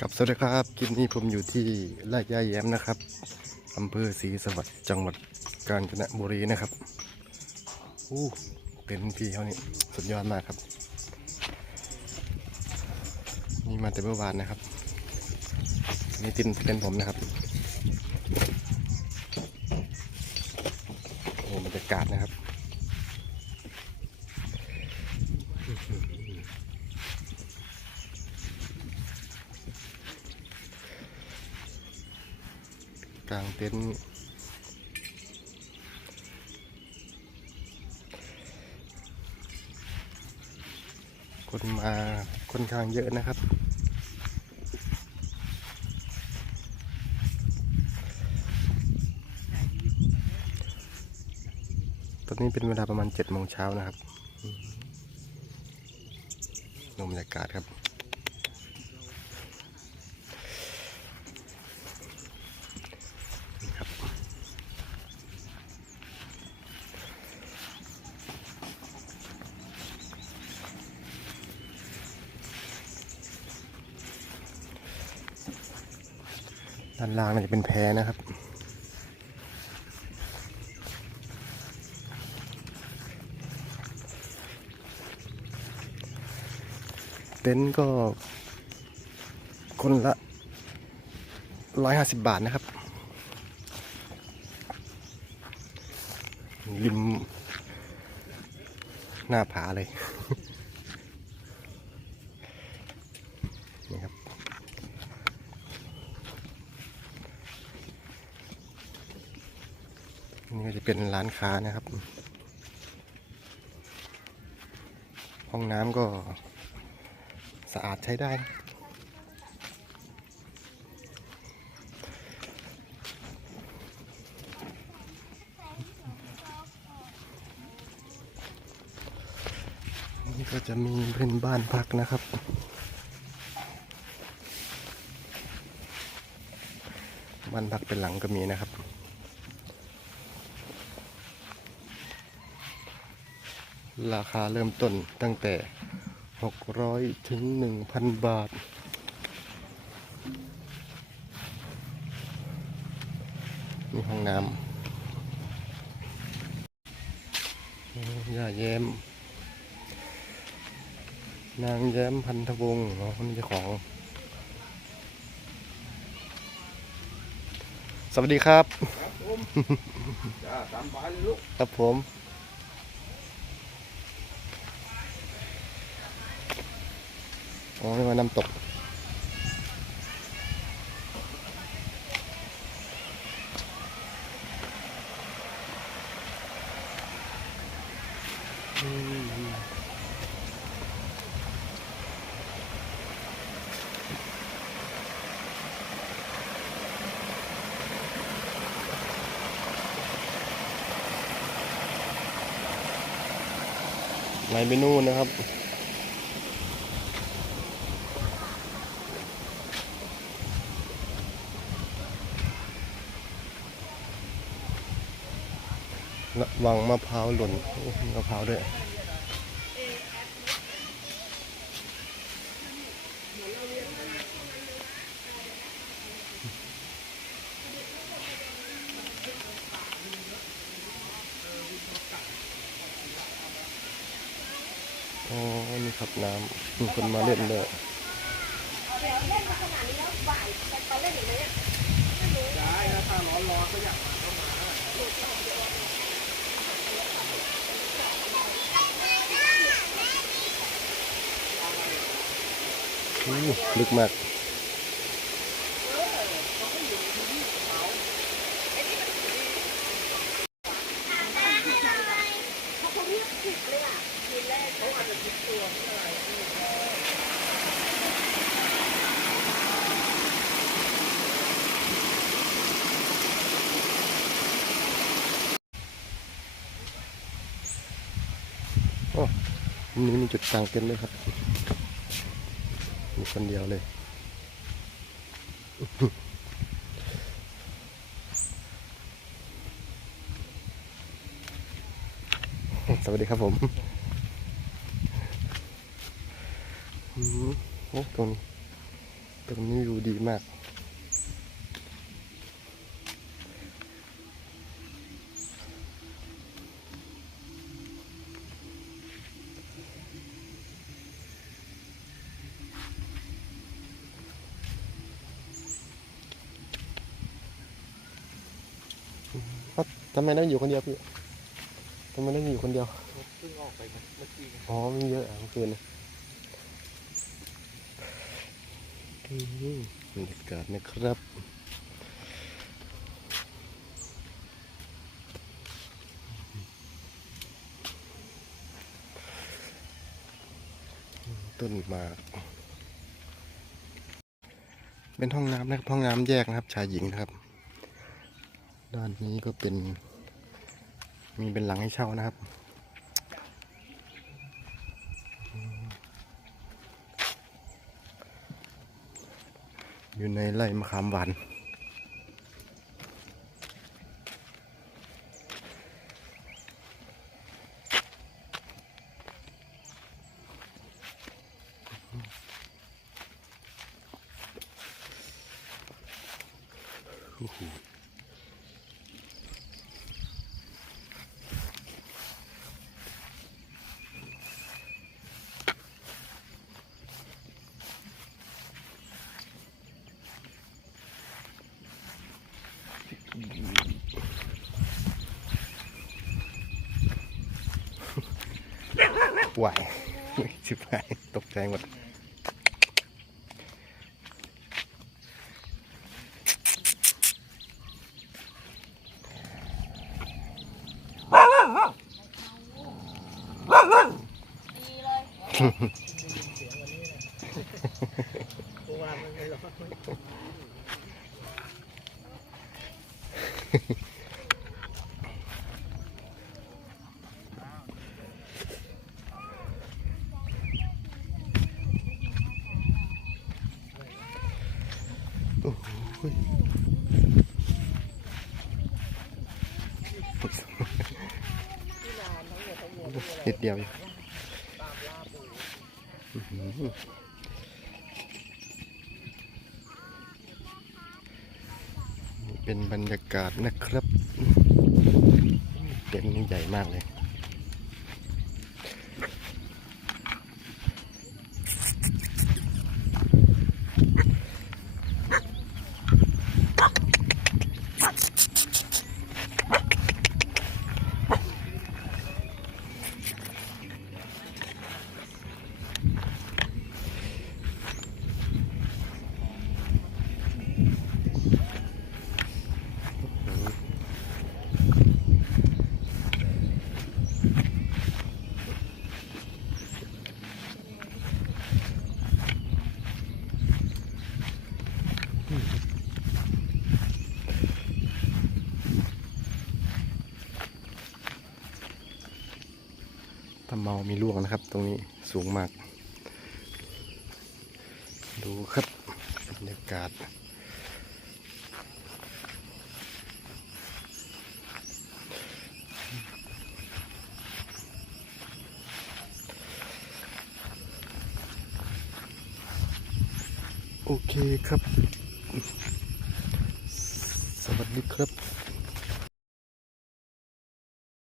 กับสวัสดีครับคลิปนี้ผมอยู่ที่ลาดย่าแย้มนะครับอำเภอศรีสวัสดิ์จังหวัดกาญจนบุรีนะครับอู้เป็นพี่เขานี่สุดยอดมากครับ นี่มาแต่เมื่อวานนะครับนี่ตินเป็นผมนะครับโอ้บรรยากาศนะครับ กลางเต็นท์คนมาค่อนข้างเยอะนะครับ ตอนนี้เป็นเวลาประมาณเจ็ดโมงเช้านะครับอืมบรรยากาศครับานล่างน่าจะเป็นแพนะครับ เต็นท์ก็คนละร้อยห้าสิบบาทนะครับ ริมหน้าผาเลย นี่ครับ นี่ก็จะ เป็นร้านค้านะครับ ห้องน้ำก็สะอาดใช้ได้นะนี่ก็จะมีเป็นบ้านพักนะครับบ้านพักเป็นหลังก็มีนะครับ ราคาเริ่มต้นตั้งแต่ 600 ถึง 1,000 บาทมีห้องน้ำอืมย่าแย้ม นางแย้มพันธวงศ์อ๋อคนนี้เจ้าของ สวัสดีครับจ้าตามบ้านเลยลูกครับผม อ๋อนี่ว่าน้ำตก ไหลไปนู่นนะครับ วังมะพร้าวหล่นมะพร้าวด้วยโอมีขับน้ำมีคนมาเล่นเลยเดี๋ยวเล่นมาขนาดนี้แล้วบ่ายไปเล่นอีกไหมเนี่ยได้นะถ้าร้อนรอก็อยาก ลึกมากโอ้นี้มีจุดกลางเต็นท์ด้วยครับ มีคนเดียวเลย สวัสดีครับผมโอ้ตรงนี้ตรงนี้วิวดีมาก ทำไมต้องอยู่คนเดียวพี่ทำไมต้องอยู่คนเดียวเพิ่งออกไปเมื่อกี้อ๋อมีเยอะอะเมื่อคืนนะอืมบรรยากาศนะครับต้นหมาก เป็นห้องน้ำนะครับ ห้องน้ำแยกนะครับ ชายหญิงนะครับ ด้านนี้ก็เป็น มีเป็นหลังให้เช่านะครับ อยู่ในไร่มะขามหวาน ไหวชิบหายตกใจหมด เมื่อวานมันไม่ร้อน โอ้โห นิดเดียวเป็นบรรยากาศนะครับเต็นท์นี่ใหญ่มากเลย ถ้าเมามีล่วงนะครับ ตรงนี้สูงมาก ดูครับบรรยากาศโอเคครับสวัสดีครับ